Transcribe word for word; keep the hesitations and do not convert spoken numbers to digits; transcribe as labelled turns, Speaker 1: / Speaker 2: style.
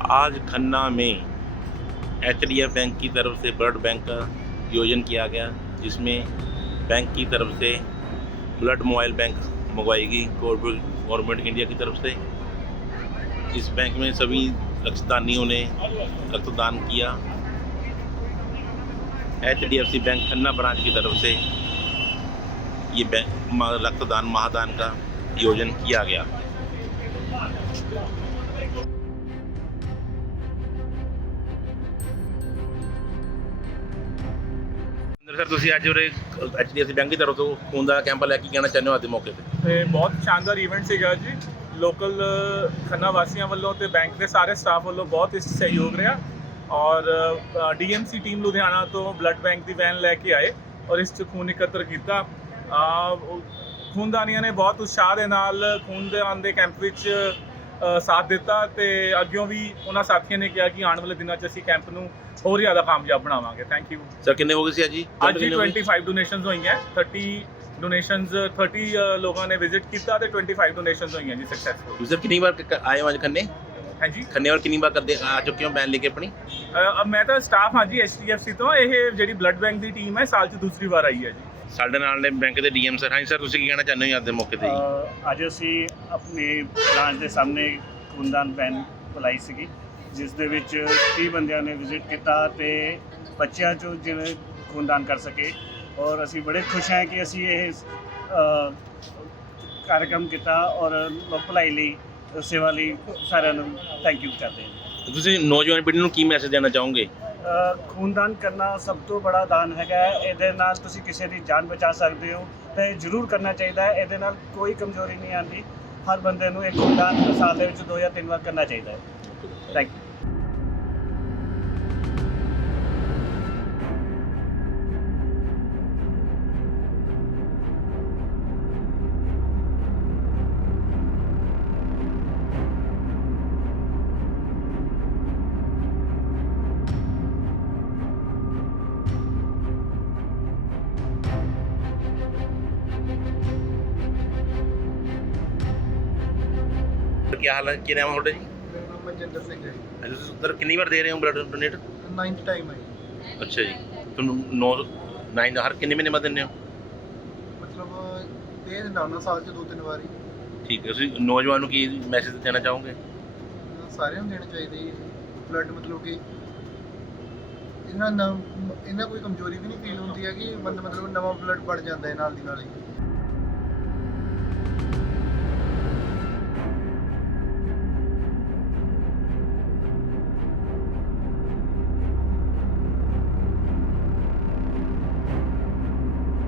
Speaker 1: आज खन्ना में H D F bank की तरफ से ब्लड बैंक का आयोजन किया गया, जिसमें बैंक की तरफ से ब्लड मोबाइल बैंक मंगवाएगी गवर्नमेंट इंडिया की तरफ से। इस बैंक में सभी रक्तदानियों ने रक्तदान किया। H D F C bank Khanna branch की तरफ से ये बैंक रक्तदान महादान का आयोजन किया गया। सर ਤੁਸੀਂ ਅੱਜ ਉਰੇ H D F C bank ਦੀ ਤਰਫ ਤੋਂ ਖੂਨ ਦਾ ਕੈਂਪ ਲੈ ਕੇ ਕਹਿਣਾ ਚਾਹੁੰਦੇ ਹੋ ਅੱਜ ਦੇ ਮੌਕੇ ਤੇ?
Speaker 2: ਇਹ ਬਹੁਤ ਸ਼ਾਨਦਾਰ ਇਵੈਂਟ ਸੀਗਾ ਜੀ। ਲੋਕਲ ਖੰਨਾ ਵਾਸੀਆਂ ਵੱਲੋਂ ਤੇ ਬੈਂਕ ਦੇ ਸਾਰੇ ਸਟਾਫ ਵੱਲੋਂ ਬਹੁਤ ਇਸ ਸਹਿਯੋਗ ਰਿਹਾ ਔਰ D M C team Ludhiana ਤੋਂ ਬਲੱਡ ਬੈਂਕ ਦੀ ਵੈਨ ਲੈ ਕੇ ਆਏ ਔਰ ਇਸ 'ਚ ਖੂਨ ਇਕੱਤਰ ਕੀਤਾ। ਖੂਨਦਾਨੀਆਂ ਨੇ ਬਹੁਤ ਉਤਸ਼ਾਹ ਦੇ ਨਾਲ ਖੂਨਦਾਨ ਦੇ ਕੈਂਪ ਵਿੱਚ ਸਾਥ ਦਿੱਤਾ ਤੇ ਅੱਗਿਓਂ ਵੀ ਉਹਨਾਂ ਸਾਥੀਆਂ ਨੇ ਕਿਹਾ ਕਿ ਆਉਣ ਵਾਲੇ ਦਿਨਾਂ 'ਚ ਅਸੀਂ ਕੈਂਪ ਨੂੰ ਹੋਰ ਜ਼ਿਆਦਾ ਕਾਮਯਾਬ ਬਣਾਵਾਂਗੇ। Thank you
Speaker 1: sir. ਕਿੰਨੇ ਹੋ ਗਏ ਸੀ ਅੱਜ ਜੀ?
Speaker 2: ਅੱਜ ਹੀ ਪੱਚੀ ਡੋਨੇਸ਼ਨਸ ਹੋਈਆਂ, ਤੀਹ ਡੋਨੇਸ਼ਨਸ ਤੀਹ ਲੋਕਾਂ ਨੇ ਵਿਜ਼ਿਟ ਕੀਤਾ ਤੇ ਪੱਚੀ ਡੋਨੇਸ਼ਨਸ ਹੋਈਆਂ ਜੀ ਸਕਸੈਸਫੁਲ।
Speaker 1: ਸਰ ਕਿੰਨੀ ਵਾਰ ਆਏ ਹੋ ਅੱਜ ਖੰਨੇ?
Speaker 2: ਹਾਂਜੀ,
Speaker 1: ਖੰਨੇ ਵਾਰ ਕਿੰਨੀ ਵਾਰ ਕਰਦੇ ਆ ਚੁੱਕੇ ਹੋ ਬੈਨ ਲੈ ਕੇ ਆਪਣੀ?
Speaker 2: ਮੈਂ ਤਾਂ ਸਟਾਫ ਹਾਂ ਜੀ ਐਚ ਡੀ ਐਫ ਸੀ ਤੋਂ। ਇਹ ਜਿਹੜੀ ਬਲੱਡ ਬੈਂਕ ਦੀ ਟੀਮ ਹੈ ਸਾਲ 'ਚ ਦੂਸਰੀ ਵਾਰ ਆਈ ਹੈ ਜੀ। ਸਾਡੇ
Speaker 1: ਨਾਲ ਨੇ ਬੈਂਕ ਦੇ ਡੀ ਐਮ ਸਰ। ਹਾਂਜੀ ਸਰ, ਤੁਸੀਂ ਕੀ ਕਹਿਣਾ ਚਾਹੁੰਦੇ ਹੋ ਅੱਜ ਦੇ ਮੌਕੇ ਤੇ?
Speaker 3: ਅੱਜ ਅਸੀਂ ਆਪਣੀ ਬ੍ਰਾਂਚ ਦੇ ਸਾਹਮਣੇ ਖੂਨਦਾਨ ਵੈਨ ਬੁਲਾਈ ਸੀਗੀ, ਜਿਸ ਦੇ ਵਿੱਚ ਤੀਹ ਬੰਦਿਆਂ ਨੇ ਵਿਜ਼ਿਟ ਕੀਤਾ ਤੇ ਬੱਚਿਆਂ 'ਚੋਂ ਜਿਵੇਂ ਖੂਨਦਾਨ ਕਰ ਸਕੇ ਔਰ ਅਸੀਂ ਬੜੇ ਖੁਸ਼ ਹਾਂ ਕਿ ਅਸੀਂ ਇਹ ਕਾਰਜਕ੍ਰਮ ਕੀਤਾ ਔਰ ਲੋਕ ਭਲਾਈ ਲਈ ਸੇਵਾ ਲਈ ਸਾਰਿਆਂ ਨੂੰ ਥੈਂਕ ਯੂ ਕਰਦੇ ਹਾਂ।
Speaker 1: ਤੁਸੀਂ ਨੌਜਵਾਨ ਪੀੜ੍ਹੀ ਨੂੰ ਕੀ ਮੈਸੇਜ ਦੇਣਾ ਚਾਹੋਗੇ?
Speaker 3: ਖੂਨਦਾਨ ਕਰਨਾ ਸਭ ਤੋਂ ਬੜਾ ਦਾਨ ਹੈਗਾ। ਇਹਦੇ ਨਾਲ ਤੁਸੀਂ ਕਿਸੇ ਦੀ ਜਾਨ ਬਚਾ ਸਕਦੇ ਹੋ ਤਾਂ ਇਹ ਜ਼ਰੂਰ ਕਰਨਾ ਚਾਹੀਦਾ ਹੈ। ਇਹਦੇ ਨਾਲ ਕੋਈ ਕਮਜ਼ੋਰੀ ਨਹੀਂ ਆਉਂਦੀ। ਹਰ ਬੰਦੇ ਨੂੰ ਇੱਕ ਖੂਨਦਾਨ ਸਾਲ ਦੇ ਵਿੱਚ ਦੋ ਜਾਂ ਤਿੰਨ ਵਾਰ ਕਰਨਾ ਚਾਹੀਦਾ ਹੈ। Thank you.
Speaker 1: ਕੀ ਹਾਲ ਹੈ? ਕੀ ਨਾਮ ਹੈ ਤੁਹਾਡਾ ਜੀ?
Speaker 4: ਮੇਰਾ ਨਾਮ ਮਨਜਿੰਦਰ ਸਿੰਘ ਹੈ ਜੀ।
Speaker 1: ਤੁਸੀਂ ਸਰ ਕਿੰਨੀ ਵਾਰ ਦੇ ਰਹੇ ਹੋ ਬਲੱਡ ਡੋਨੇਟ?
Speaker 4: ਨਾਈਨਥ ਟਾਈਮ ਹੈ ਜੀ।
Speaker 1: ਅੱਛਾ ਜੀ। ਤੁਹਾਨੂੰ ਨੌ ਨਾਈਨ ਹਰ ਕਿੰਨੇ ਮਹੀਨੇ ਬਾਅਦ ਦਿੰਦੇ ਹੋ?
Speaker 4: ਮਤਲਬ ਦੇ ਦਿੰਦਾ ਹੁੰਦਾ ਸਾਲ 'ਚ ਦੋ ਤਿੰਨ ਵਾਰੀ।
Speaker 1: ਠੀਕ ਹੈ। ਤੁਸੀਂ ਨੌਜਵਾਨ ਨੂੰ ਕੀ ਮੈਸੇਜ ਦੇਣਾ ਚਾਹੋਗੇ?
Speaker 4: ਸਾਰਿਆਂ ਨੂੰ ਦੇਣਾ ਚਾਹੀਦਾ ਜੀ ਬਲੱਡ। ਮਤਲਬ ਕਿ ਇਹਨਾਂ ਨਾਲ ਇਹਨਾਂ ਕੋਈ ਕਮਜ਼ੋਰੀ ਵੀ ਨਹੀਂ ਫੀਲ ਹੁੰਦੀ ਹੈ ਕਿ ਬੰਦਾ ਮਤਲਬ ਨਵਾਂ ਬਲੱਡ ਬਣ ਜਾਂਦਾ ਹੈ ਨਾਲ ਦੀ ਨਾਲ ਹੀ।